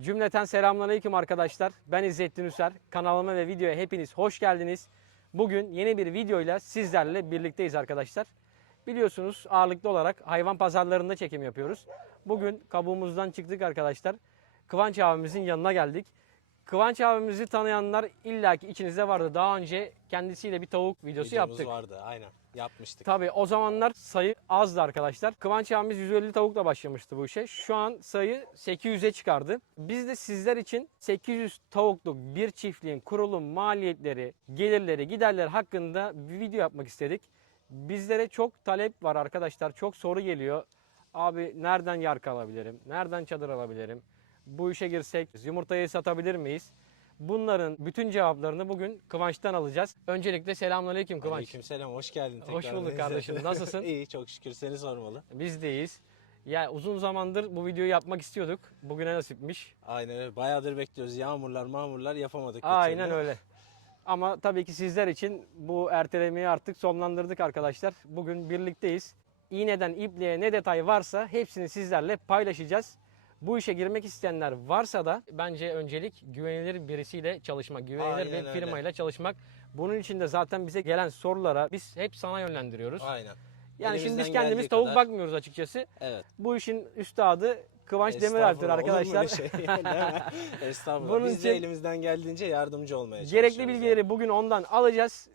Cümleten selamünaleyküm arkadaşlar. Ben İzzettin Üser. Kanalıma ve videoya hepiniz hoş geldiniz. Bugün yeni bir videoyla sizlerle birlikteyiz arkadaşlar. Biliyorsunuz ağırlıklı olarak hayvan pazarlarında çekim yapıyoruz. Bugün kabuğumuzdan çıktık arkadaşlar. Kıvanç abimizin yanına geldik. Kıvanç abimizi tanıyanlar illaki içinizde vardı. Daha önce kendisiyle bir tavuk videosu yaptık. Vardı, aynen. Yapmıştık. Tabii o zamanlar sayı azdı arkadaşlar. Kıvanç abimiz 150 tavukla başlamıştı bu işe. Şu an sayı 800'e çıkardı. Biz de sizler için 800 tavukluk bir çiftliğin kurulum maliyetleri, gelirleri, giderleri hakkında bir video yapmak istedik. Bizlere çok talep var arkadaşlar. Çok soru geliyor. Abi nereden yark alabilirim? Nereden çadır alabilirim? Bu işe girsek yumurtayı satabilir miyiz? Bunların bütün cevaplarını bugün Kıvanç'tan alacağız. Öncelikle selamünaleyküm Kıvanç. Aleykümselam, hoş geldin tekrar. Hoş bulduk kardeşim. Nasılsın? İyi, çok şükür, seni sormalı. Biz de iyiyiz. Ya uzun zamandır bu videoyu yapmak istiyorduk. Bugüne nasipmiş. Aynen öyle. Bayağıdır bekliyoruz. Yağmurlar yapamadık. bir Aynen türlü. öyle. Ama tabii ki sizler için bu ertelemeyi artık sonlandırdık arkadaşlar. Bugün birlikteyiz. İğneden ipliğe ne detay varsa hepsini sizlerle paylaşacağız. Bu işe girmek isteyenler varsa da bence öncelik güvenilir birisiyle çalışmak, güvenilir Aynen bir öyle. firmayla çalışmak. Bunun için de zaten bize gelen sorulara biz hep sana yönlendiriyoruz. Aynen. Yani şimdi biz Elimizden kendimiz geldiği tavuk kadar. bakmıyoruz açıkçası. Evet. Bu işin üstadı Kıvanç Demiralp'tir Estağfurullah, olur mu arkadaşlar. öyle şey? Değil mi? Estağfurullah. Bunun Biz de için elimizden geldiğince yardımcı olmaya çalışıyoruz. gerekli bilgileri bugün ondan alacağız.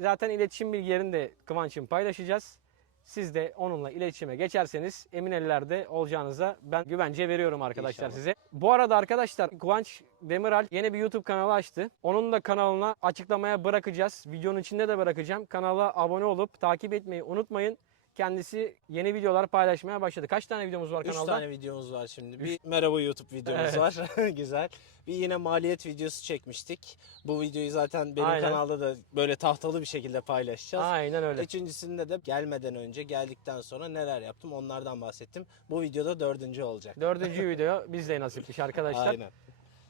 Zaten iletişim bilgilerini de Kıvanç'ın paylaşacağız. Siz de onunla iletişime geçerseniz emin ellerde olacağınıza ben güvence veriyorum arkadaşlar İnşallah. size. Bu arada arkadaşlar Kıvanç Demiralp yeni bir YouTube kanalı açtı. Onun da kanalına açıklamaya bırakacağız. Videonun içinde de bırakacağım. Kanala abone olup takip etmeyi unutmayın. Kendisi yeni videolar paylaşmaya başladı. Kaç tane videomuz var 3 kanalda? tane videomuz var şimdi. Bir merhaba YouTube videomuz Evet. var. Güzel. Bir yine maliyet videosu çekmiştik. Bu videoyu zaten benim Aynen. kanalda da böyle tahtalı bir şekilde paylaşacağız. Aynen öyle. Üçüncüsünde de gelmeden önce, geldikten sonra neler yaptım onlardan bahsettim. Bu videoda dördüncü olacak. Dördüncü video bizde nasipmiş arkadaşlar. Aynen.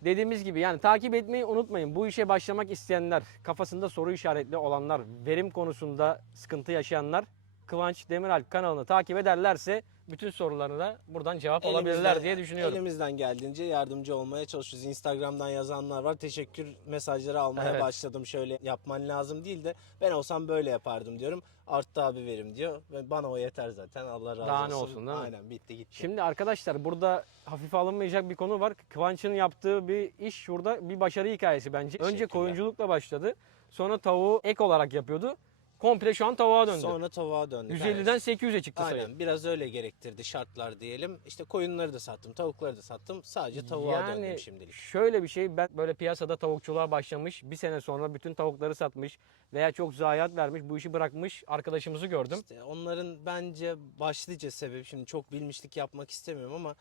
Dediğimiz gibi yani takip etmeyi unutmayın. Bu işe başlamak isteyenler, kafasında soru işaretli olanlar, verim konusunda sıkıntı yaşayanlar Kıvanç Demiralp kanalını takip ederlerse bütün sorularına da buradan cevap alabilirler diye düşünüyorum. Elimizden geldiğince yardımcı olmaya çalışıyoruz. Instagram'dan yazanlar var. Teşekkür mesajları almaya Evet. başladım. Şöyle yapman lazım değil de ben olsam böyle yapardım diyorum. Arttı abi verim diyor. Ve bana o yeter zaten. Allah razı Daha ne olsun. olsun, değil mi? Aynen, bitti gitti. Şimdi arkadaşlar burada hafife alınmayacak bir konu var. Kıvanç'ın yaptığı bir iş şurada bir başarı hikayesi bence. Önce Teşekkürler. koyunculukla başladı. Sonra tavuğu ek olarak yapıyordu. Komple şu an tavuğa döndü. Sonra tavuğa döndük. 150'den 800'e çıktı sayı. Aynen, biraz öyle gerektirdi şartlar diyelim. İşte koyunları da sattım, tavukları da sattım. Sadece tavuğa döndüm şimdilik. Şöyle bir şey, ben böyle piyasada tavukçuluğa başlamış, bir sene sonra bütün tavukları satmış veya çok zayiat vermiş, bu işi bırakmış arkadaşımızı gördüm. İşte onların bence başlıca sebebi, şimdi çok bilmişlik yapmak istemiyorum ama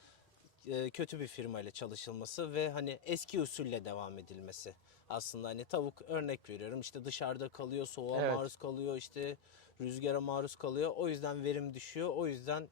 kötü bir firmayla çalışılması ve hani eski usulle devam edilmesi. Aslında hani tavuk, örnek veriyorum, işte dışarıda kalıyor, soğuğa Evet. maruz kalıyor, işte rüzgara maruz kalıyor. O yüzden verim düşüyor. O yüzden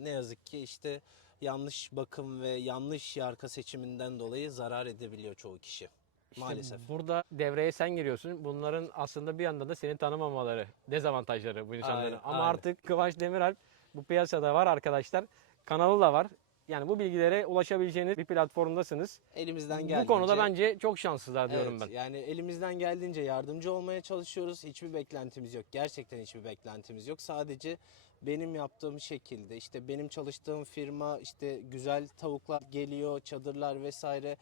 ne yazık ki işte yanlış bakım ve yanlış yarka seçiminden dolayı zarar edebiliyor çoğu kişi. İşte Maalesef. burada devreye sen giriyorsun. Bunların aslında bir yandan da seni tanımamaları, dezavantajları bu insanların. Aynen, Ama aynen. artık Kıvanç Demiralp bu piyasada var arkadaşlar. Kanalı da var. Yani bu bilgilere ulaşabileceğiniz bir platformdasınız. Elimizden Bu geldiğince. konuda bence çok şanslılar diyorum Evet, ben. yani elimizden geldiğince yardımcı olmaya çalışıyoruz. Hiçbir beklentimiz yok. Gerçekten hiçbir beklentimiz yok. Sadece benim yaptığım şekilde, işte benim çalıştığım firma, işte güzel tavuklar geliyor, çadırlar vesaire.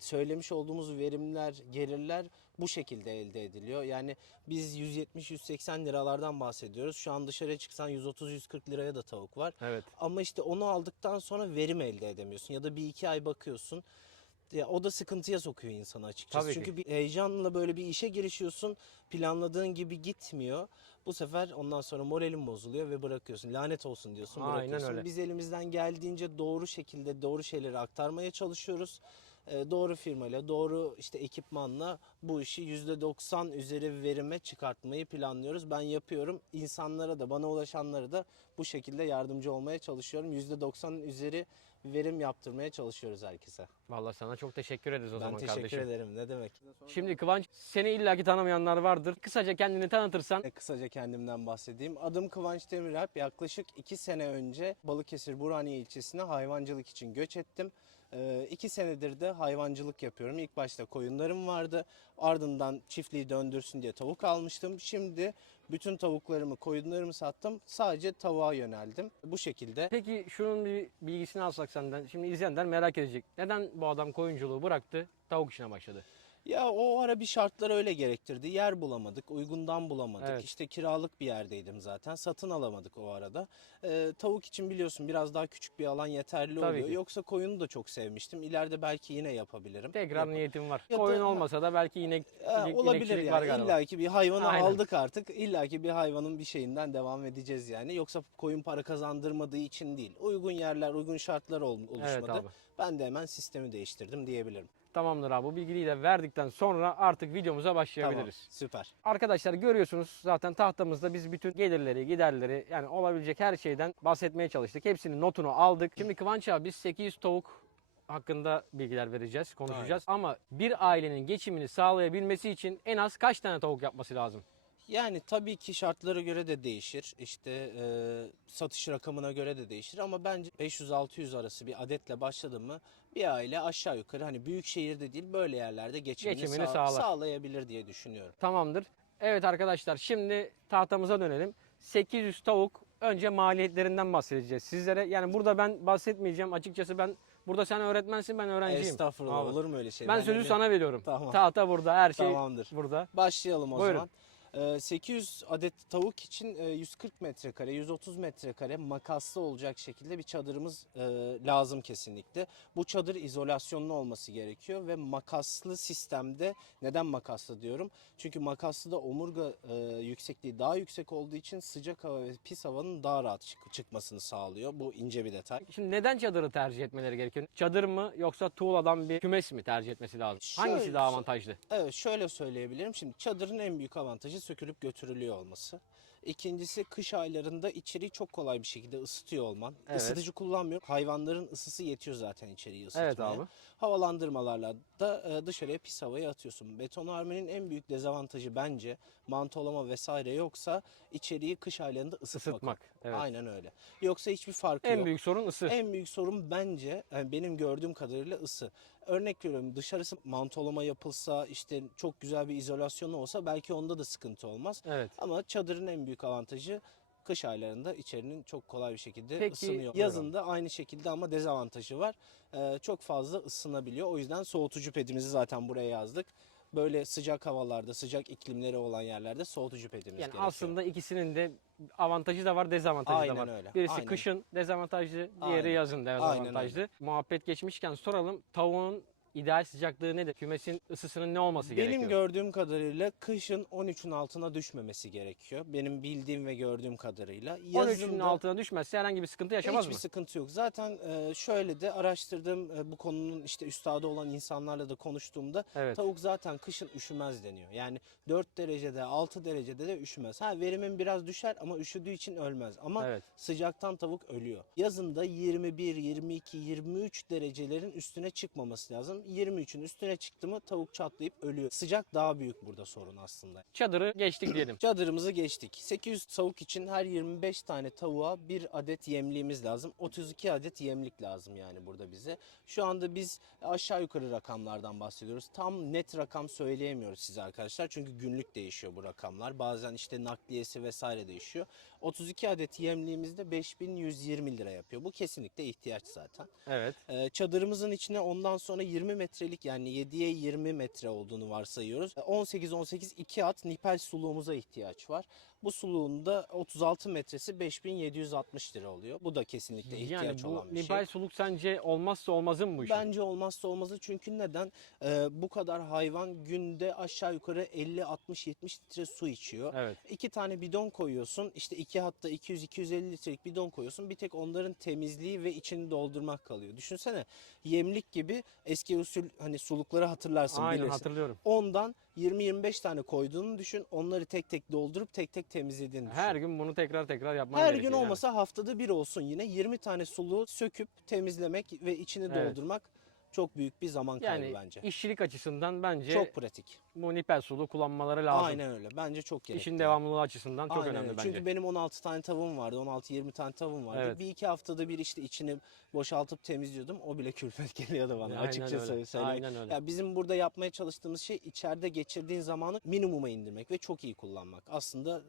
Söylemiş olduğumuz verimler, gelirler bu şekilde elde ediliyor. Yani biz 170-180 liralardan bahsediyoruz. Şu an dışarıya çıksan 130-140 liraya da tavuk var. Evet. Ama işte onu aldıktan sonra verim elde edemiyorsun. Ya da bir iki ay bakıyorsun. Ya o da sıkıntıya sokuyor insanı açıkçası. Tabii ki. Çünkü bir heyecanla böyle bir işe girişiyorsun. Planladığın gibi gitmiyor. Bu sefer ondan sonra moralin bozuluyor ve bırakıyorsun. Lanet olsun diyorsun, Aynen bırakıyorsun. öyle. Biz elimizden geldiğince doğru şekilde doğru şeyleri aktarmaya çalışıyoruz. Doğru firmayla, doğru işte ekipmanla bu işi %90 üzeri verime çıkartmayı planlıyoruz. Ben yapıyorum. İnsanlara da, bana ulaşanlara da bu şekilde yardımcı olmaya çalışıyorum. %90 üzeri verim yaptırmaya çalışıyoruz herkese. Vallahi sana çok teşekkür ederiz o Ben zaman teşekkür kardeşim. ederim. Ne demek? Şimdi Kıvanç, seni illaki tanımayanlar vardır. Kısaca kendini tanıtırsan. Kısaca kendimden bahsedeyim. Adım Kıvanç Demiralp. Yaklaşık 2 sene önce Balıkesir Burhaniye ilçesine hayvancılık için göç ettim. 2 senedir de hayvancılık yapıyorum. İlk başta koyunlarım vardı. Ardından çiftliği döndürsün diye tavuk almıştım. Şimdi bütün tavuklarımı, koyunlarımı sattım. Sadece tavuğa yöneldim. Bu şekilde. Peki şunun bir bilgisini alsak senden. Şimdi izleyenler merak edecek. Neden bu adam koyunculuğu bıraktı, tavuk işine başladı? Ya o ara bir şartlar öyle gerektirdi. Yer bulamadık, uygundan bulamadık. Evet. İşte kiralık bir yerdeydim zaten. Satın alamadık o arada. Tavuk için biliyorsun biraz daha küçük bir alan yeterli Tabii oluyor. ki. Yoksa koyunu da çok sevmiştim. İleride belki yine yapabilirim. Tekrar niyetim var. Ya da- Koyun olmasa da belki Olabilir inekçilik var yani. galiba. İlla ki bir hayvanı Aynen. aldık artık. İlla ki bir hayvanın bir şeyinden devam edeceğiz yani. Yoksa koyun para kazandırmadığı için değil. Uygun yerler, uygun şartlar oluşmadı. Evet abi. Ben de hemen sistemi değiştirdim diyebilirim. Tamamdır abi. Bu bilgiyi de verdikten sonra artık videomuza Tamam, başlayabiliriz. süper. Arkadaşlar görüyorsunuz zaten tahtamızda biz bütün gelirleri, giderleri yani olabilecek her şeyden bahsetmeye çalıştık. Hepsinin notunu aldık. Şimdi Kıvanç abi biz 800 tavuk hakkında bilgiler vereceğiz, konuşacağız. Ama bir ailenin geçimini sağlayabilmesi için en az kaç tane tavuk yapması lazım? Yani tabii ki şartlara göre de değişir. İşte satış rakamına göre de değişir ama bence 500-600 arası bir adetle başladı mı bir aile aşağı yukarı hani büyük şehirde değil böyle yerlerde geçimini Sağlar. sağlayabilir diye düşünüyorum. Tamamdır. Evet arkadaşlar şimdi tahtamıza dönelim. 800 tavuk önce maliyetlerinden bahsedeceğiz sizlere. Yani burada ben bahsetmeyeceğim. Açıkçası burada sen öğretmensin, ben öğrenciyim. Estağfurullah, Abi. olur mu öyle şey? Ben sözü öyle- sana veriyorum. Tamam. Tahta burada, her şey Tamamdır. burada. Başlayalım o Buyurun. zaman. 800 adet tavuk için 140 metrekare, 130 metrekare makaslı olacak şekilde bir çadırımız lazım kesinlikle. Bu çadır izolasyonlu olması gerekiyor ve makaslı sistemde neden makaslı diyorum? Çünkü makaslı da omurga yüksekliği daha yüksek olduğu için sıcak hava ve pis havanın daha rahat çıkmasını sağlıyor. Bu ince bir detay. Şimdi neden çadırı tercih etmeleri gerekiyor? Çadır mı yoksa tuğladan bir kümes mi tercih etmesi lazım? Hangisi Şöyle- daha avantajlı? Evet, şöyle söyleyebilirim. Şimdi çadırın en büyük avantajı sökülüp götürülüyor olması. İkincisi kış aylarında içeriği çok kolay bir şekilde ısıtıyor olman. Evet. Isıtıcı kullanmıyorum. Hayvanların ısısı yetiyor zaten içeriği ısıtmaya. Evet abi. Havalandırmalarla da dışarıya pis havayı atıyorsun. Betonarmenin en büyük dezavantajı bence mantolama vesaire yoksa içeriği kış aylarında ısıtmak. Evet. Aynen öyle. Yoksa hiçbir farkı En yok. büyük sorun ısı. En büyük sorun bence yani benim gördüğüm kadarıyla ısı. Örnek veriyorum, dışarısı mantolama yapılsa işte çok güzel bir izolasyon olsa belki onda da sıkıntı olmaz. Evet. Ama çadırın en büyük avantajı kış aylarında içerinin çok kolay bir şekilde Peki, ısınıyor. Yazın da aynı şekilde ama dezavantajı var. Çok fazla ısınabiliyor. O yüzden soğutucu pedimizi zaten buraya yazdık. Böyle sıcak havalarda, sıcak iklimleri olan yerlerde soğutucu pedimiz Yani gerekiyor. aslında ikisinin de avantajı da var, dezavantajı Aynen da var. öyle, Birisi aynen. kışın dezavantajlı, diğeri Aynen. yazın dezavantajlı. Muhabbet geçmişken soralım. Tavuğun ideal sıcaklığı nedir? Kümesin ısısının ne olması Benim gerekiyor? gördüğüm kadarıyla kışın 13'ün altına düşmemesi gerekiyor. Benim bildiğim ve gördüğüm kadarıyla. 13'ün altına düşmezse herhangi bir sıkıntı yaşamaz hiçbir mı? sıkıntı yok. Zaten şöyle de araştırdığım bu konunun işte üstadı olan insanlarla da konuştuğumda Evet. tavuk zaten kışın üşümez deniyor. Yani 4 derecede 6 derecede de üşümez. Verimin biraz düşer ama üşüdüğü için ölmez. Ama Evet. sıcaktan tavuk ölüyor. Yazında 21, 22, 23 derecelerin üstüne çıkmaması lazım. 23'ün üstüne çıktı mı tavuk çatlayıp ölüyor. Sıcak daha büyük burada sorun aslında. Çadırı geçtik diyelim. Çadırımızı geçtik. 800 tavuk için her 25 tane tavuğa bir adet yemliğimiz lazım. 32 adet yemlik lazım yani burada bize. Şu anda biz aşağı yukarı rakamlardan bahsediyoruz. Tam net rakam söyleyemiyoruz size arkadaşlar. Çünkü günlük değişiyor bu rakamlar. Bazen işte nakliyesi vesaire değişiyor. 32 adet yemliğimizde 5120 lira yapıyor. Bu kesinlikle ihtiyaç zaten. Evet. Çadırımızın içine ondan sonra 20 metrelik yani 7'ye 20 metre olduğunu varsayıyoruz. 18-18 2 at nipel suluğumuza ihtiyaç var. Bu suluğun da 36 metresi 5760 lira oluyor. Bu da kesinlikle ihtiyaç Yani olan bu bir şey. nipal suluk sence olmazsa olmazı mı bu işin? Bence olmazsa olmazı çünkü neden? Bu kadar hayvan günde aşağı yukarı 50-60-70 litre su içiyor. Evet. 2 tane bidon koyuyorsun. İşte 2 hatta 200-250 litrelik bidon koyuyorsun. Bir tek onların temizliği ve içini doldurmak kalıyor. Düşünsene yemlik gibi eski usul hani sulukları hatırlarsın Aynen bilirsin. hatırlıyorum. Ondan 20-25 tane koyduğunu düşün. Onları tek tek doldurup tek tek temizlediğini düşün. Her gün bunu tekrar yapman Her gerekiyor. gün yani. olmasa haftada bir olsun yine 20 tane suluğu söküp temizlemek ve içini Evet. doldurmak çok büyük bir zaman kaybı Yani bence. işçilik açısından bence Çok pratik. bu nipel sulu kullanmaları lazım. Aynen öyle. Bence çok gerekli. İşin devamlılığı açısından çok Aynen önemli öyle. bence. Çünkü benim 16 tane tavuğum vardı. 16-20 tane tavuğum vardı. Evet. Bir iki haftada bir işte içini boşaltıp temizliyordum. O bile külfet geliyordu bana. Aynen Açıkçası öyle. söyleyeyim. Aynen öyle. Ya bizim burada yapmaya çalıştığımız şey içeride geçirdiğin zamanı minimuma indirmek ve çok iyi kullanmak. Aslında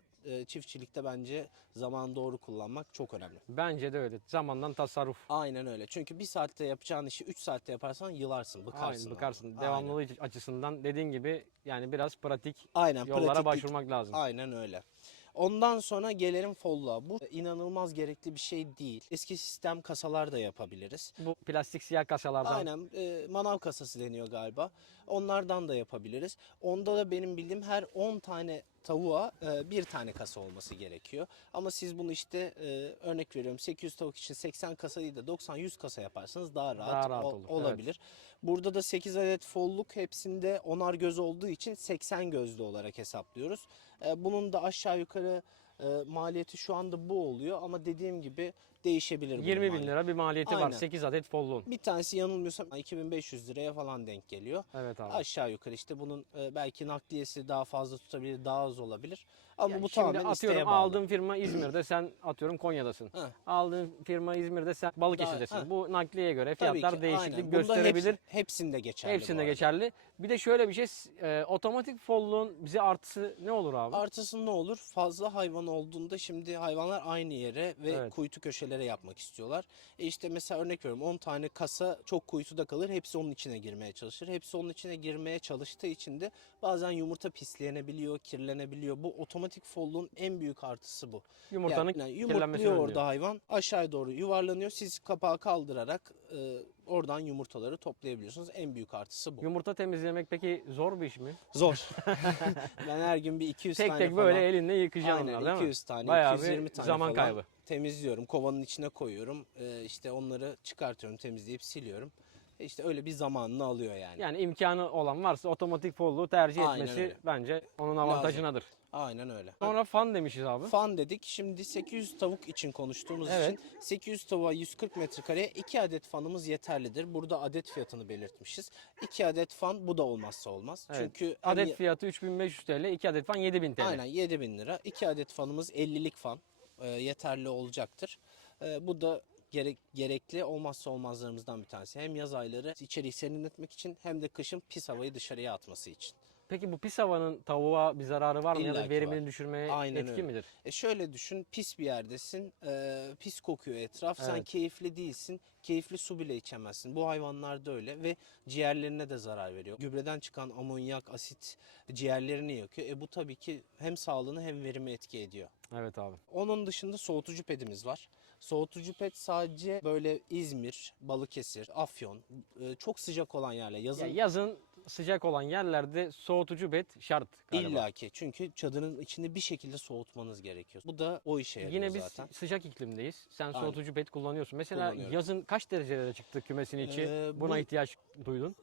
çiftçilikte bence zamanı doğru kullanmak çok önemli. Bence de öyle. Zamandan tasarruf. Aynen öyle. Çünkü bir saatte yapacağın işi 3 saatte yaparsan yılarsın, bıkarsın. Aynen, bıkarsın. Aynen. Devamlılığı açısından dediğin gibi yani biraz pratik Aynen, yollara pratiklik. başvurmak lazım. Aynen öyle. Ondan sonra gelelim folluğa. Bu inanılmaz gerekli bir şey değil. Eski sistem kasalar da yapabiliriz. Bu plastik siyah kasalardan. Aynen, manav kasası deniyor galiba. Onlardan da yapabiliriz. Onda da benim bildiğim her 10 tane tavuğa bir tane kasa olması gerekiyor. Ama siz bunu işte örnek veriyorum 800 tavuk için 80 kasa değil de 90-100 kasa yaparsanız daha rahat, olur. olabilir. Burada da 8 adet folluk, hepsinde 10'ar göz olduğu için 80 gözlü olarak hesaplıyoruz. Bunun da aşağı yukarı maliyeti şu anda bu oluyor ama dediğim gibi değişebilir. bunun 20 bin maliyeti. lira bir maliyeti var. Aynen. 8 adet folluğun. Bir tanesi yanılmıyorsam 2500 liraya falan denk geliyor. Evet abi. Aşağı yukarı işte bunun belki nakliyesi daha fazla tutabilir, daha az olabilir. Ama Yani bu şimdi tamamen isteğe atıyorum bağlı. aldığın firma İzmir'de, sen atıyorum Konya'dasın. Heh. Aldığın firma İzmir'de, sen Balıkesir'desin. Heh. Bu nakliyeye göre Tabii fiyatlar ki, değişiklik aynen. Bunda gösterebilir. hepsinde geçerli. bu Hepsinde arada. geçerli. Bir de şöyle bir şey, otomatik folluğun bize artısı ne olur abi? Artısı ne olur? Fazla hayvan olduğunda şimdi hayvanlar aynı yere ve Evet. kuytu köşelere yapmak istiyorlar. İşte mesela örnek veriyorum 10 tane kasa çok kuytuda kalır. Hepsi onun içine girmeye çalışır. Hepsi onun içine girmeye çalıştığı için de bazen yumurta pislenebiliyor, kirlenebiliyor. Bu otomatik folluğun en büyük artısı bu. Yumurtanın Yani kirlenmesini yumurtluyor önlüyor. orada hayvan. Aşağıya doğru yuvarlanıyor. Siz kapağı kaldırarak oradan yumurtaları toplayabiliyorsunuz. En büyük artısı bu. Yumurta temizlemek peki zor bir iş mi? Zor. Ben her gün bir 200 Tek tane tek falan. böyle elinle yıkacaksın Aynen, onları değil mi? 200 tane, Bayağı 220 bir tane zaman falan kaybı. temizliyorum. Kovanın içine koyuyorum. İşte onları çıkartıyorum, temizleyip siliyorum. İşte öyle bir zamanını alıyor yani. Yani imkanı olan varsa otomatik folluğu tercih Aynen etmesi öyle. bence onun avantajınadır. Aynen öyle. Sonra fan demişiz abi. Fan dedik. Şimdi 800 tavuk için konuştuğumuz Evet. için 800 tavuğa 140 metrekareye 2 adet fanımız yeterlidir. Burada adet fiyatını belirtmişiz. 2 adet fan, bu da olmazsa olmaz. Evet. Çünkü Adet fiyatı 3500 TL, 2 adet fan 7000 TL. aynen 7000 lira. 2 adet fanımız 50'lik fan yeterli olacaktır. Bu da gerekli olmazsa olmazlarımızdan bir tanesi. Hem yaz ayları içeriği serinletmek için hem de kışın pis havayı dışarıya atması için. Peki bu pis havanın tavuğa bir zararı var mı ya İlla da ki verimini var. düşürmeye Aynen etki öyle. midir? Şöyle düşün, pis bir yerdesin, pis kokuyor etraf, sen Evet. keyifli değilsin, keyifli su bile içemezsin. Bu hayvanlar da öyle ve ciğerlerine de zarar veriyor. Gübreden çıkan amonyak, asit ciğerlerini yakıyor. Bu tabii ki hem sağlığını hem verimi etki ediyor. Evet abi. Onun dışında soğutucu pedimiz var. Soğutucu ped sadece böyle İzmir, Balıkesir, Afyon, çok sıcak olan yerler. Yazın Yazın sıcak olan yerlerde soğutucu bed şart galiba. illaki, çünkü çadırın içini bir şekilde soğutmanız gerekiyor. Bu da o işe yarıyor Yine biz zaten. sıcak iklimdeyiz. Sen Aynen. soğutucu bed kullanıyorsun. Mesela Kullanıyorum. yazın kaç derecelere çıktı kümesin içi? Bu- Buna ihtiyaç duydun.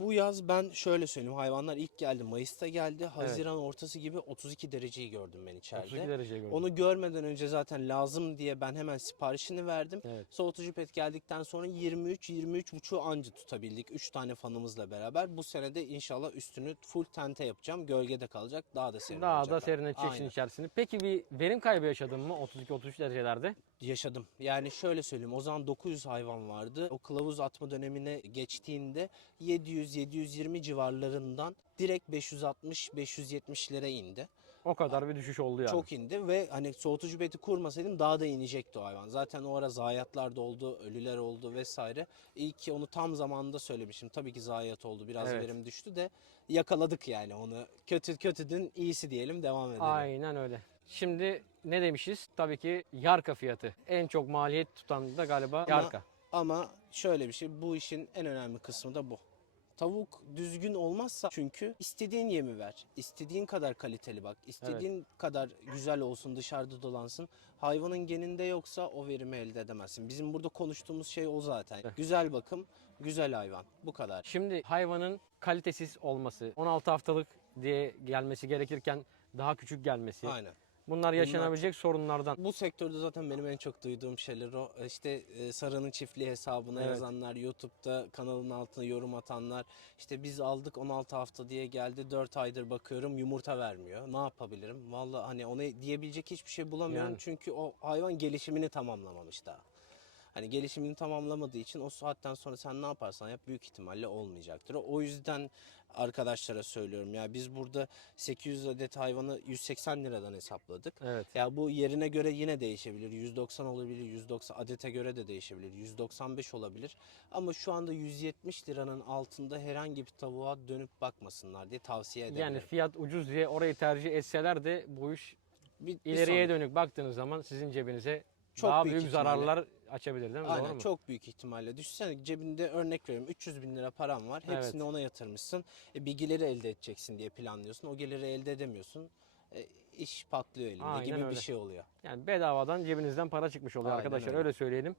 Bu yaz ben şöyle söyleyeyim, hayvanlar ilk geldi Mayıs'ta geldi. Haziran ortası gibi 32 dereceyi gördüm ben içeride. 32 derece gördüm. Onu görmeden önce zaten lazım diye ben hemen siparişini verdim. Evet. Soğutucu pet geldikten sonra 23-23,5'u anca tutabildik 3 tane fanımızla beraber. Bu sene de inşallah üstünü full tente yapacağım. Gölgede kalacak. Daha da serin Daha da olacaklar. serinleteceksin Aynen. içerisini. Peki bir verim kaybı yaşadın mı 32-33 derecelerde? Yaşadım. Yani şöyle söyleyeyim, o zaman 900 hayvan vardı. O kılavuz atma dönemine geçtiğinde 700-720 civarlarından direkt 560-570'lere indi. O kadar bir düşüş oldu yani. Çok indi ve hani soğutucu beti kurmasaydım daha da inecekti o hayvan. Zaten o ara zayiatlar da oldu, ölüler oldu vesaire. İyi ki onu tam zamanında söylemişim. Tabii ki zayiat oldu, biraz Evet. verim düştü de yakaladık yani onu. Kötünün iyisi diyelim, devam edelim. Aynen öyle. Şimdi ne demişiz? Tabii ki yarka fiyatı. En çok maliyet tutan da galiba yarka. Ama şöyle bir şey, bu işin en önemli kısmı da bu. Tavuk düzgün olmazsa çünkü istediğin yemi ver, istediğin kadar kaliteli bak, istediğin kadar güzel olsun, dışarıda dolansın. Hayvanın geninde yoksa o verimi elde edemezsin. Bizim burada konuştuğumuz şey o zaten. Evet. Güzel bakım, güzel hayvan. Bu kadar. Şimdi hayvanın kalitesiz olması, 16 haftalık diye gelmesi gerekirken daha küçük gelmesi. Aynen. Bunlar yaşanabilecek sorunlardan. Bu sektörde zaten benim en çok duyduğum şeyler o. İşte Sarı'nın çiftliği hesabına Evet. yazanlar, YouTube'da kanalın altına yorum atanlar. İşte biz aldık 16 hafta diye geldi, 4 aydır bakıyorum yumurta vermiyor. Ne yapabilirim? Vallahi hani ona diyebilecek hiçbir şey bulamıyorum. Yani. Çünkü o hayvan gelişimini tamamlamamış daha. Hani gelişimini tamamlamadığı için o saatten sonra sen ne yaparsan yap büyük ihtimalle olmayacaktır. O yüzden arkadaşlara söylüyorum ya, biz burada 800 adet hayvanı 180 liradan hesapladık. Evet. Ya bu yerine göre yine değişebilir. 190 olabilir, 190 adete göre de değişebilir. 195 olabilir. Ama şu anda 170 liranın altında herhangi bir tavuğa dönüp bakmasınlar diye tavsiye ederim. Yani fiyat ucuz diye orayı tercih etseler de bu iş bir ileriye sonraki- dönük baktığınız zaman sizin cebinize Çok daha büyük büyük ihtimalle. zararlar açabilir değil mi? Doğru Aynen, mu? çok büyük ihtimalle. Düşünsene, cebinde örnek veriyorum 300 bin lira param var. Hepsini Evet. ona yatırmışsın. Bir geliri elde edeceksin diye planlıyorsun. O geliri elde edemiyorsun. İş patlıyor elinde Aynen gibi bir öyle. şey oluyor. Yani bedavadan cebinizden para çıkmış oluyor Aynen arkadaşlar, öyle. öyle söyleyelim.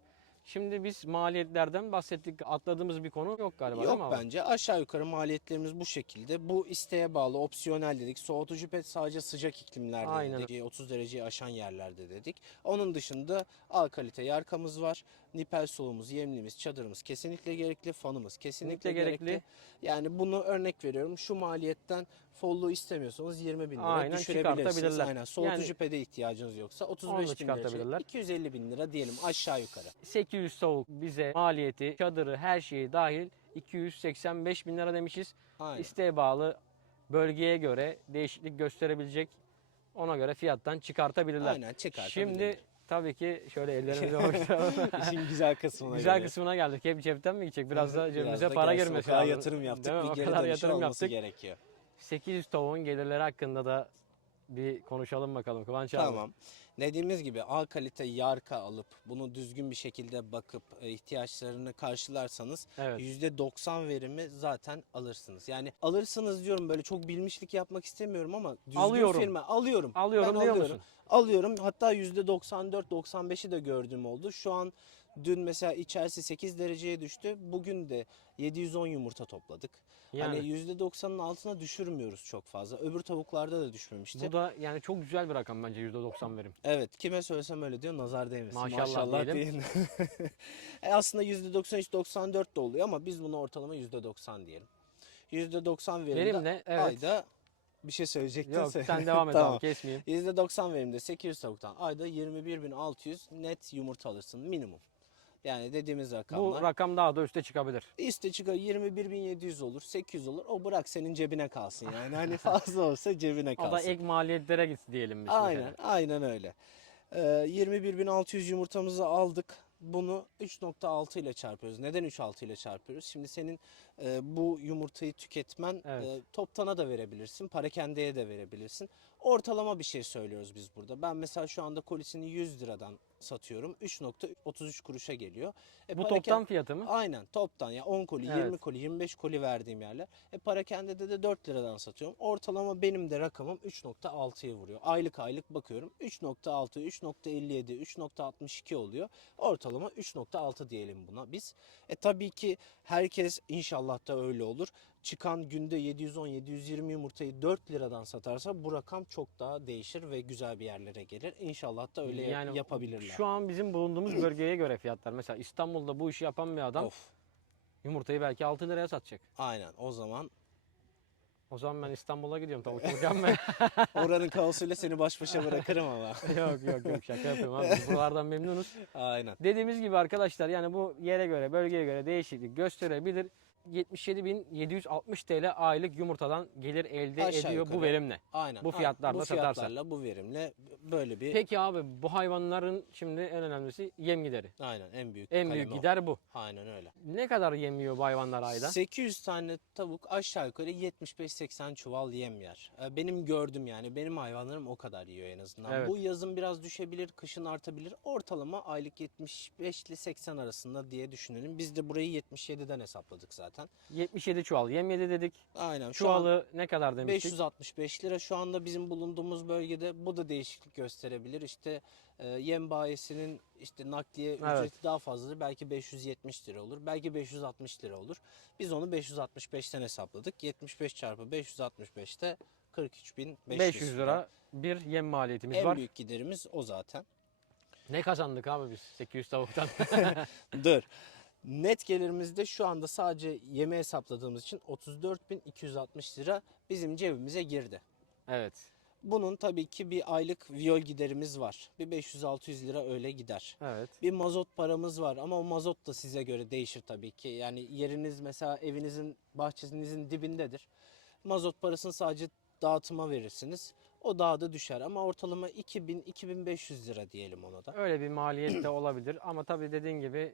Şimdi biz maliyetlerden bahsettik. Atladığımız bir konu yok galiba, değil mi Yok, abi? bence aşağı yukarı maliyetlerimiz bu şekilde. Bu isteğe bağlı, opsiyonel dedik. Soğutucu pet sadece sıcak iklimlerde Aynen. dedik. 30 dereceyi aşan yerlerde dedik. Onun dışında A kalite yarkamız var. Nipel sulumuz, yemliğimiz, çadırımız kesinlikle gerekli. Fanımız kesinlikle Kesinlikle gerekli. Yani bunu örnek veriyorum. Şu maliyetten follow istemiyorsanız 20 bin lira Aynen, düşürebilirsiniz. çıkartabilirler. Aynen. Soğutucu Yani- pede ihtiyacınız yoksa Onu da 35 bin lira, çıkartabilirler. 250 bin lira diyelim aşağı yukarı. 800 tavuk bize maliyeti, çadırı, her şeyi dahil 285 bin lira demişiz. Aynen. İsteğe bağlı, bölgeye göre değişiklik gösterebilecek, ona göre fiyattan çıkartabilirler. Aynen, çıkartabilirler. Şimdi tabii ki şöyle ellerimizi avuçlayalım. İşin güzel kısmına Güzel göre. kısmına geldik. Hep cepten mi gidecek? Biraz da Biraz cebimize da para gelsin. girmesi O kadar lazım. yatırım yaptık. Değil mi? Bir O geri kadar dönüşü yatırım olması yaptık. gerekiyor. 800 tavuğun gelirleri hakkında da bir konuşalım bakalım Kıvanç abi. Tamam. Dediğimiz gibi A kalite yarka alıp bunu düzgün bir şekilde bakıp ihtiyaçlarını karşılarsanız Evet. %90 verimi zaten alırsınız. Yani alırsınız diyorum, böyle çok bilmişlik yapmak istemiyorum ama düzgün Alıyorum. firma alıyorum. Alıyorum Ben diyor alıyorum. musun? Alıyorum. Hatta %94-95'i de gördüğüm oldu. Şu an dün mesela içerisi 8 dereceye düştü. Bugün de 710 yumurta topladık. Yani Hani %90'ın altına düşürmüyoruz çok fazla. Öbür tavuklarda da düşmemişti. bu da yani çok güzel bir rakam bence, %90 verim. Evet, kime söylesem öyle diyor, nazar değmesin. Maşallah diyelim. diyelim. Aslında %93-94 de oluyor ama biz bunu ortalama %90 diyelim. %90 verimde Verimle, evet. ayda bir şey söyleyecektin. Yok, Söyle. sen devam et Tamam. abi, kesmeyeyim. %90 verimde 800 tavuktan ayda 21.600 net yumurta alırsın minimum. Yani dediğimiz Bu rakamlar. rakam daha da üste çıkabilir. İşte çıkar 21.700 olur, 800 olur. O bırak senin cebine kalsın yani. Hani fazla olsa cebine kalsın. O da ek maliyetlere gitsin diyelim biz Aynen, mesela. aynen öyle. 21.600 yumurtamızı aldık. Bunu 3.6 ile çarpıyoruz. Neden 3.6 ile çarpıyoruz? Şimdi senin bu yumurtayı tüketmen Evet. toptana da verebilirsin, parakendeye de verebilirsin. Ortalama bir şey söylüyoruz biz burada. Ben mesela şu anda kolisini 100 liradan satıyorum. 3.33 kuruşa geliyor. Bu Paraken- toptan fiyatı mı? Aynen, toptan ya 10 koli, Evet. 20 koli, 25 koli verdiğim yerler. Parakende de 4 liradan satıyorum. Ortalama benim de rakamım 3.6'ya vuruyor. Aylık bakıyorum. 3.6, 3.57, 3.62 oluyor. Ortalama 3.6 diyelim buna biz. Tabii ki herkes inşallah da öyle olur. Çıkan günde 710-720 yumurtayı 4 liradan satarsa bu rakam çok daha değişir ve güzel bir yerlere gelir. İnşallah da öyle Yani yapabilirler. şu an bizim bulunduğumuz bölgeye göre fiyatlar. Mesela İstanbul'da bu işi yapan bir adam Of, yumurtayı belki 6 liraya satacak. aynen, o zaman O zaman ben İstanbul'a gidiyorum tavukçuluk yapmaya. oranın kaosuyla seni baş başa bırakırım ama. Yok, şaka yapıyorum abi. Biz buralardan memnunuz. Aynen. Dediğimiz gibi arkadaşlar, yani bu yere göre, bölgeye göre değişiklik gösterebilir. 77.760 TL aylık yumurtadan gelir elde Aşağı ediyor yukarı. bu verimle. Aynen. Bu fiyatlarla bu satarsa. fiyatlarla, bu verimle böyle bir Peki abi, bu hayvanların şimdi en önemlisi yem gideri. aynen en büyük En kalemi büyük o. gider bu. Aynen öyle. Ne kadar yem yiyor bu hayvanlar ayda? 800 tane tavuk aşağı yukarı 75-80 çuval yem yer. Benim gördüm, yani benim hayvanlarım o kadar yiyor en azından. Evet. Bu yazın biraz düşebilir, kışın artabilir. Ortalama aylık 75 ile 80 arasında diye düşünelim. Biz de burayı 77'den hesapladık zaten. 77 çuval yem yedi dedik. Aynen. Şu an Çuvalı ne kadar demiştik? 565 lira şu anda bizim bulunduğumuz bölgede. Bu da değişiklik gösterebilir. İşte yem bayisinin işte nakliye Evet. ücreti daha fazladır. Belki 570 lira olur. Belki 560 lira olur. Biz onu 565'ten hesapladık. 75 çarpı 565'te 43.500 500 lira bir yem maliyetimiz En var. büyük giderimiz o zaten. Ne kazandık abi biz 800 tavuktan? Dur. Net gelirimizde şu anda sadece yeme hesapladığımız için 34.260 lira bizim cebimize girdi. Evet. Bunun tabii ki bir aylık viyol giderimiz var. Bir 500-600 lira öyle gider. Evet. Bir mazot paramız var ama o mazot da size göre değişir tabii ki. Yani yeriniz mesela evinizin, bahçenizin dibindedir. Mazot parasını sadece dağıtıma verirsiniz. O daha da düşer ama ortalama 2000-2500 lira diyelim ona da. Öyle bir maliyet de olabilir ama tabii dediğin gibi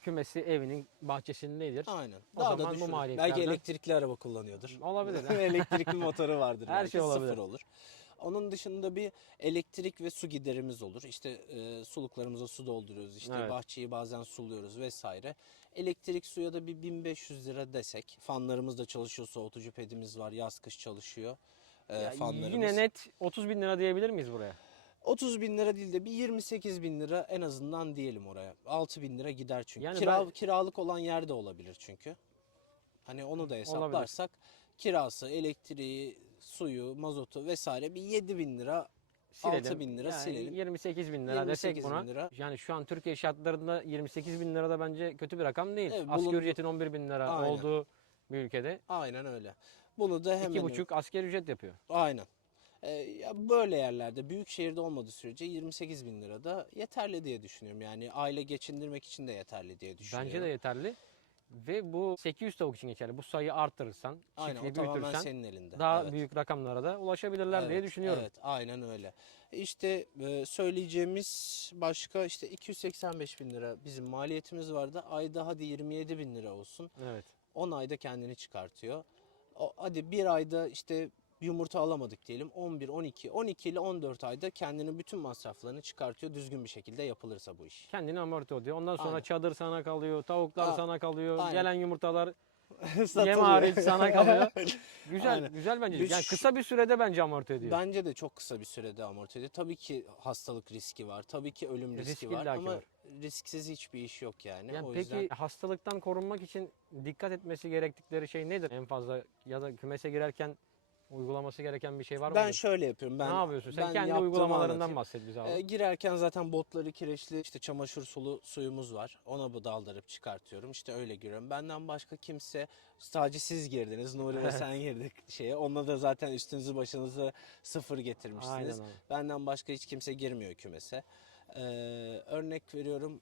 kümesi evinin bahçesindedir. Aynen. O Daha da zaman bu düşürür. maliyetlerden- Belki elektrikli araba kullanıyordur. Olabilir. Elektrikli motoru vardır. Her belki, şey olabilir. Sıfır olur. Onun dışında bir elektrik ve su giderimiz olur. İşte suluklarımıza su dolduruyoruz. İşte Evet. bahçeyi bazen suluyoruz vesaire. Elektrik suya da bir 1500 lira desek. Fanlarımız da çalışıyor. Soğutucu pedimiz var. Yaz kış çalışıyor. Ya Fanlarımız. yine net 30 bin lira diyebilir miyiz buraya? 30 bin lira değil de bir 28 bin lira en azından diyelim oraya. 6 bin lira gider çünkü. Yani Kiralık olan yer de olabilir çünkü. Hani onu da hesaplarsak kirası, elektriği, suyu, mazotu vesaire bir 7 bin lira, Silelim. 6 bin lira Yani silelim. 28 bin lira 28 desek buna. bin lira. Yani şu an Türkiye şartlarında 28 bin lira da bence kötü bir rakam değil. Evet, Asgari ücretin 11 bin lira Aynen. olduğu bir ülkede Aynen öyle. Bunu da hemen 2,5 asgari ücret yapıyor. aynen. Ya böyle yerlerde büyük şehirde olmadığı sürece 28 bin lira da yeterli diye düşünüyorum. Yani aile geçindirmek için de yeterli diye düşünüyorum. Bence de yeterli. Ve bu 800 tavuk için geçerli. Bu sayıyı arttırırsan, Aynen, o çiftliği tamamen büyütürsen senin elinde. daha Evet. büyük rakamlara da ulaşabilirler diye Evet, düşünüyorum. Evet, aynen öyle. İşte söyleyeceğimiz başka işte 285 bin lira bizim maliyetimiz vardı. Ayda hadi 27 bin lira olsun. Evet. 10 ayda kendini çıkartıyor. Hadi bir ayda işte yumurta alamadık diyelim. 11, 12, 12 ile 14 ayda kendini bütün masraflarını çıkartıyor düzgün bir şekilde yapılırsa bu iş. Kendini amorti ediyor. Ondan sonra Aynen. çadır sana kalıyor, tavuklar Aa, sana kalıyor, aynen. gelen yumurtalar yem Satılıyor. hariç sana kalıyor. Güzel, Aynen. güzel bence. Biz- Yani kısa bir sürede bence amorti ediyor. Bence de çok kısa bir sürede amorti ediyor. Tabii ki hastalık riski var. Tabii ki ölüm riski Riski var illaki ama var. risksiz hiçbir iş yok yani. Yani O peki yüzden hastalıktan korunmak için dikkat etmesi gerektikleri şey nedir? En fazla ya da kümese girerken uygulaması gereken bir şey var mı? ben şöyle yapıyorum. Ne yapıyorsun? Sen ben kendi yaptığımı uygulamalarından anlatayım. bahset bize abi. Girerken zaten botları kireçli işte çamaşır sulu suyumuz var. Ona bu daldırıp çıkartıyorum. İşte öyle giriyorum. Benden başka kimse sadece siz girdiniz. Nuri ve Evet. sen girdik şeye. Onunla da zaten üstünüzü başınızı sıfır getirmişsiniz. Aynen abi. Benden başka hiç kimse girmiyor kümese. Örnek veriyorum.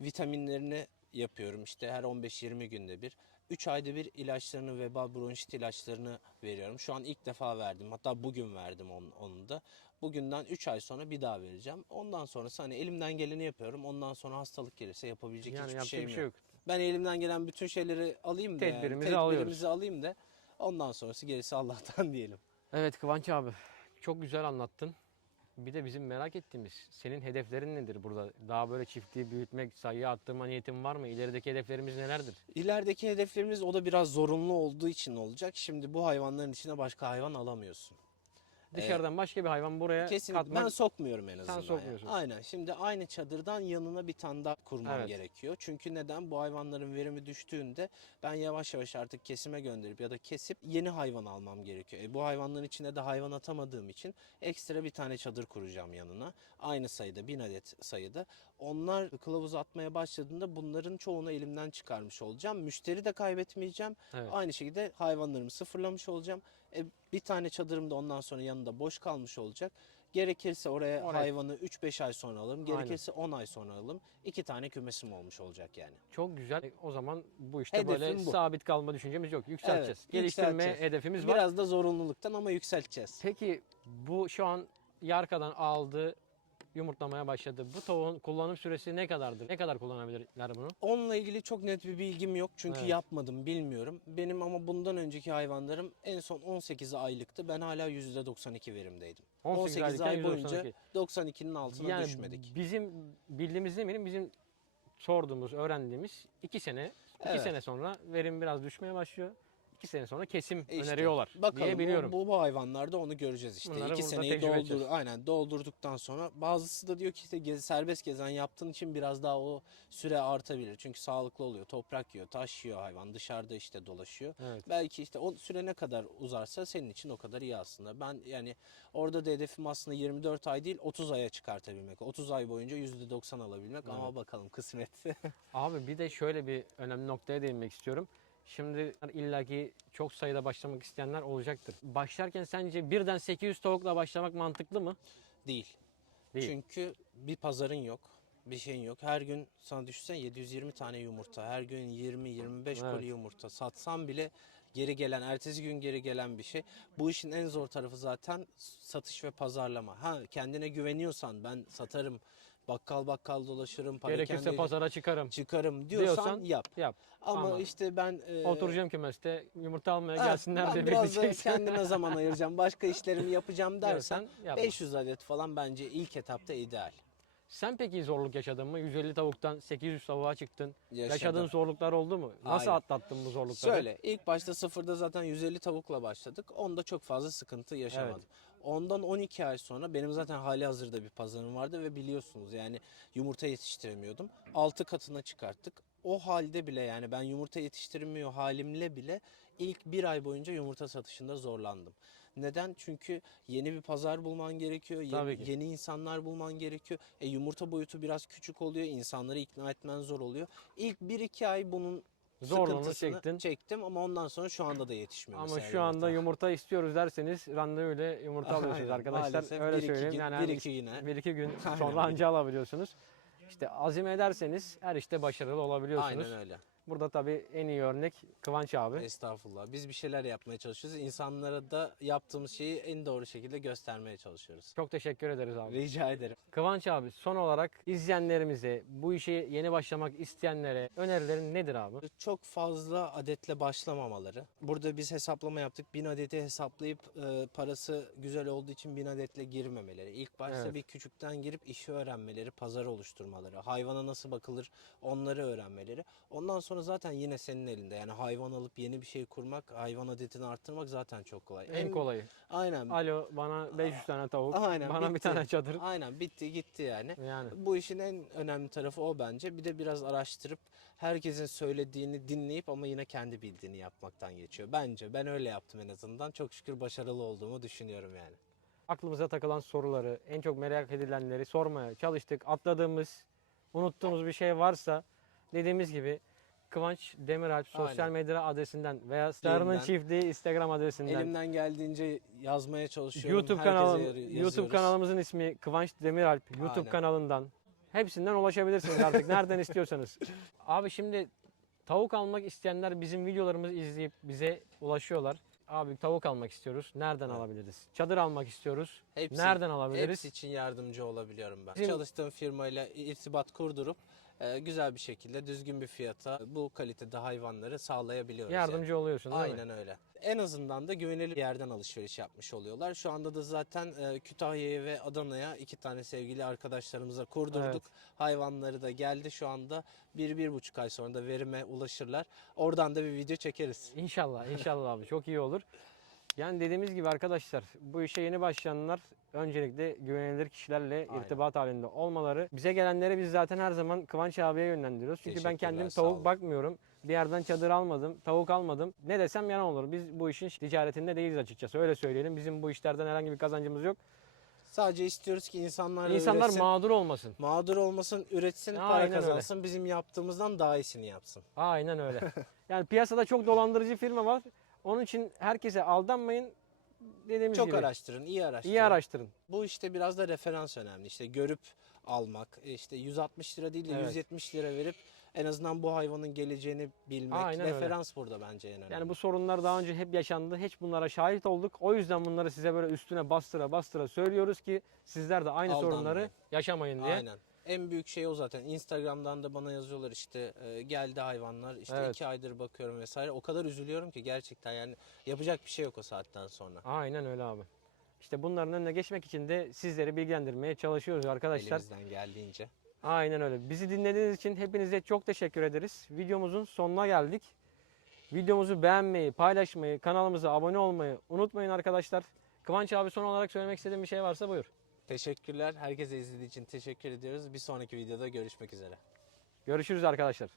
Vitaminlerini yapıyorum işte her 15-20 günde bir. 3 ayda bir ilaçlarını, veba bronşit ilaçlarını veriyorum. Şu an ilk defa verdim. Hatta bugün verdim onu da. Bugünden 3 ay sonra bir daha vereceğim. Ondan sonrası hani elimden geleni yapıyorum. Ondan sonra hastalık gelirse yapabilecek Yani hiçbir yapacak şeyim bir şey yok. yok. Ben elimden gelen bütün şeyleri alayım da Tedbirimizi tedbirimizi alıyoruz. alayım da ondan sonrası gerisi Allah'tan diyelim. Evet Kıvanç abi çok güzel anlattın. Bir de bizim merak ettiğimiz senin hedeflerin nedir burada? Daha böyle çiftliği büyütmek, sayıyı arttırma niyetin var mı? İlerideki hedeflerimiz nelerdir? İlerideki hedeflerimiz o da biraz zorunlu olduğu için olacak. Şimdi bu hayvanların içine başka hayvan alamıyorsun. Dışarıdan başka bir hayvan buraya Kesinlikle katmak ben sokmuyorum en azından. sokmuyorsun. Aynen. Şimdi aynı çadırdan yanına bir tane daha kurmam Evet. gerekiyor. Çünkü neden? Bu hayvanların verimi düştüğünde ben yavaş yavaş artık kesime gönderip ya da kesip yeni hayvan almam gerekiyor. Bu hayvanların içine de hayvan atamadığım için ekstra bir tane çadır kuracağım yanına. Aynı sayıda 1000 adet sayıda. Onlar kılavuz atmaya başladığında bunların çoğunu elimden çıkarmış olacağım. Müşteri de kaybetmeyeceğim. Evet. Aynı şekilde hayvanlarımı sıfırlamış olacağım. Bir tane çadırım da ondan sonra yanında boş kalmış olacak. Gerekirse oraya hayvanı 3-5 ay sonra alırım. Gerekirse 10 ay sonra alırım. 2 tane kümesim olmuş olacak yani. Çok güzel. O zaman bu işte Hedefim böyle bu. sabit kalma düşüncemiz yok. Yükselteceğiz. Evet, Geliştirme yükselteceğiz. hedefimiz var. Biraz da zorunluluktan ama yükselteceğiz. Peki bu şu an Yarka'dan aldı, yumurtlamaya başladı. Bu tavuğun kullanım süresi ne kadardır? Ne kadar kullanabilirler bunu? Onunla ilgili çok net bir bilgim yok çünkü Evet. yapmadım, bilmiyorum. Benim ama bundan önceki hayvanlarım en son 18 aylıktı. Ben hala %92 verimdeydim. 18 18 aylıkken ay boyunca %92. 92'nin altına Yani düşmedik. bizim bildiğimiz eminim bizim sorduğumuz, öğrendiğimiz 2 sene, 2 Evet. sene sonra verim biraz düşmeye başlıyor. 2 sene sonra kesim İşte öneriyorlar bakalım diye biliyorum. bu hayvanlarda onu göreceğiz işte. Bunları 2 burada seneyi tecrübe edeceğiz. aynen doldurduktan sonra bazısı da diyor ki işte serbest gezen yaptığın için biraz daha o süre artabilir. Çünkü sağlıklı oluyor. Toprak yiyor, taş yiyor hayvan. Dışarıda işte dolaşıyor. Evet. Belki işte o süre ne kadar uzarsa senin için o kadar iyi aslında. Ben yani orada da hedefim aslında 24 ay değil 30 aya çıkartabilmek. 30 ay boyunca %90 alabilmek ama bakalım kısmet. Abi bir de şöyle bir önemli noktaya değinmek istiyorum. Şimdi illaki çok sayıda başlamak isteyenler olacaktır. Başlarken sence birden 800 tavukla başlamak mantıklı mı? Değil. Değil. Çünkü bir pazarın yok. Bir şeyin yok. Her gün sana düşünsene 720 tane yumurta. Her gün 20-25 Evet. koli yumurta. Satsam bile geri gelen, ertesi gün geri gelen bir şey. Bu işin en zor tarafı zaten satış ve pazarlama. Ha kendine güveniyorsan ben satarım, bakkal bakkal dolaşırım, parayı Gerekirse kendi pazara çıkarım çıkarım diyorsan yap. yap. Ama, Ama işte ben oturacağım kümeste yumurta almaya ha, gelsinler ben diye biraz da bekleyeceksin. kendime zaman ayıracağım, başka işlerimi yapacağım dersen Diyorsan yapma. 500 adet falan bence ilk etapta ideal. Sen peki zorluk yaşadın mı? 150 tavuktan 800 tavuğa çıktın. Yaşadım. Yaşadığın zorluklar oldu mu? Nasıl Aynen. atlattın bu zorlukları? Şöyle ilk başta sıfırda zaten 150 tavukla başladık. Onda çok fazla sıkıntı yaşamadım. Ondan 12 ay sonra benim zaten hali hazırda bir pazarım vardı ve biliyorsunuz yani yumurta yetiştiremiyordum. 6 katına çıkarttık. O halde bile yani ben yumurta yetiştirmiyor halimle bile ilk bir ay boyunca yumurta satışında zorlandım. Neden? Çünkü yeni bir pazar bulman gerekiyor. Tabii ki. Yeni insanlar bulman gerekiyor. Yumurta boyutu biraz küçük oluyor. İnsanları ikna etmen zor oluyor. İlk 1-2 ay bunun Zorluğunu sıkıntısını çektin. çektim ama ondan sonra şu anda da yetişmiyor Ama mesela şu anda yumurta. yumurta istiyoruz derseniz randevuyla yumurta alıyorsunuz Aynen, arkadaşlar. maalesef Öyle 1-2 söyleyeyim. gün, Yani 1-2 güne. 1-2 gün Aynen, sonra anca alabiliyorsunuz. İşte azim ederseniz her işte başarılı olabiliyorsunuz. Aynen öyle. Burada tabii en iyi örnek Kıvanç abi. Estağfurullah. Biz bir şeyler yapmaya çalışıyoruz. İnsanlara da yaptığımız şeyi en doğru şekilde göstermeye çalışıyoruz. Çok teşekkür ederiz abi. Rica ederim. Kıvanç abi son olarak izleyenlerimize, bu işe yeni başlamak isteyenlere önerilerin nedir abi? Çok fazla adetle başlamamaları. Burada biz hesaplama yaptık. 1000 adeti hesaplayıp parası güzel olduğu için 1000 adetle girmemeleri. İlk başta Evet. bir küçükten girip işi öğrenmeleri, pazarı oluşturmaları, hayvana nasıl bakılır onları öğrenmeleri. Ondan sonra zaten yine senin elinde. Yani hayvan alıp yeni bir şey kurmak, hayvan adetini arttırmak zaten çok kolay. En kolayı. Aynen. Alo bana 500 tane tavuk, Aynen, bana bir bitti. tane çadır. Aynen bitti gitti yani. Yani Bu işin en önemli tarafı o bence. Bir de biraz araştırıp herkesin söylediğini dinleyip ama yine kendi bildiğini yapmaktan geçiyor. Bence ben öyle yaptım en azından. Çok şükür başarılı olduğumu düşünüyorum yani. aklımıza takılan soruları, en çok merak edilenleri sormaya çalıştık. Atladığımız, unuttuğumuz bir şey varsa dediğimiz gibi Kıvanç Demiralp sosyal Aynen. medya adresinden veya Starının Elimden- Çiftliği Instagram adresinden. Elimden geldiğince yazmaya çalışıyorum. YouTube Herkese kanalım, yazıyoruz. YouTube kanalımızın ismi Kıvanç Demiralp. YouTube Aynen. kanalından hepsinden ulaşabilirsiniz artık nereden istiyorsanız. Abi şimdi tavuk almak isteyenler bizim videolarımızı izleyip bize ulaşıyorlar. Abi tavuk almak istiyoruz. Nereden Evet. alabiliriz? Çadır almak istiyoruz. Hepsi- Nereden alabiliriz? Hepsi için yardımcı olabiliyorum ben. Bizim- Çalıştığım firmayla irtibat kurdurup güzel bir şekilde düzgün bir fiyata bu kalitede hayvanları sağlayabiliyoruz. yani. Yardımcı oluyorsun değil mi? Aynen öyle. En azından da güvenilir bir yerden alışveriş yapmış oluyorlar. Şu anda da zaten Kütahya'ya ve Adana'ya 2 tane sevgili arkadaşlarımıza kurdurduk. Evet. Hayvanları da geldi şu anda 1-1,5 ay sonra da verime ulaşırlar. Oradan da bir video çekeriz. İnşallah, inşallah abi çok iyi olur. Yani dediğimiz gibi arkadaşlar bu işe yeni başlayanlar öncelikle güvenilir kişilerle Aynen. irtibat halinde olmaları. Bize gelenleri biz zaten her zaman Kıvanç abiye yönlendiriyoruz. Çünkü ben Teşekkürler, kendim sağ olun. tavuk bakmıyorum. Bir yerden çadır almadım, tavuk almadım. Ne desem yalan olur. Biz bu işin ticaretinde değiliz açıkçası. Öyle söyleyelim. Bizim bu işlerden herhangi bir kazancımız yok. Sadece istiyoruz ki insanlar İnsanlar üretsin, mağdur olmasın. mağdur olmasın, üretsin, para Aynen öyle. kazansın. Bizim yaptığımızdan daha iyisini yapsın. Aynen öyle. Yani piyasada çok dolandırıcı firma var. Onun için herkese aldanmayın. Dediğimiz Çok gibi. araştırın, iyi araştırın. İyi araştırın. Bu işte biraz da referans önemli. İşte görüp almak, işte 160 lira değil de Evet. 170 lira verip en azından bu hayvanın geleceğini bilmek. Aynen öyle. Referans burada bence en önemli. Yani bu sorunlar daha önce hep yaşandı. Hiç bunlara şahit olduk. O yüzden bunları size böyle üstüne bastıra bastıra söylüyoruz ki sizler de aynı Aldanmayın. sorunları yaşamayın diye. Aynen. En büyük şey o zaten. Instagram'dan da bana yazıyorlar işte geldi hayvanlar işte Evet. 2 aydır bakıyorum vesaire. O kadar üzülüyorum ki gerçekten yani yapacak bir şey yok o saatten sonra. Aynen öyle abi. İşte bunların önüne geçmek için de sizleri bilgilendirmeye çalışıyoruz arkadaşlar. Elimizden geldiğince. Aynen öyle. Bizi dinlediğiniz için hepinize çok teşekkür ederiz. Videomuzun sonuna geldik. Videomuzu beğenmeyi, paylaşmayı, kanalımıza abone olmayı unutmayın arkadaşlar. Kıvanç abi son olarak söylemek istediğin bir şey varsa buyur. Teşekkürler. Herkese izlediği için teşekkür ediyoruz. Bir sonraki videoda görüşmek üzere. Görüşürüz arkadaşlar.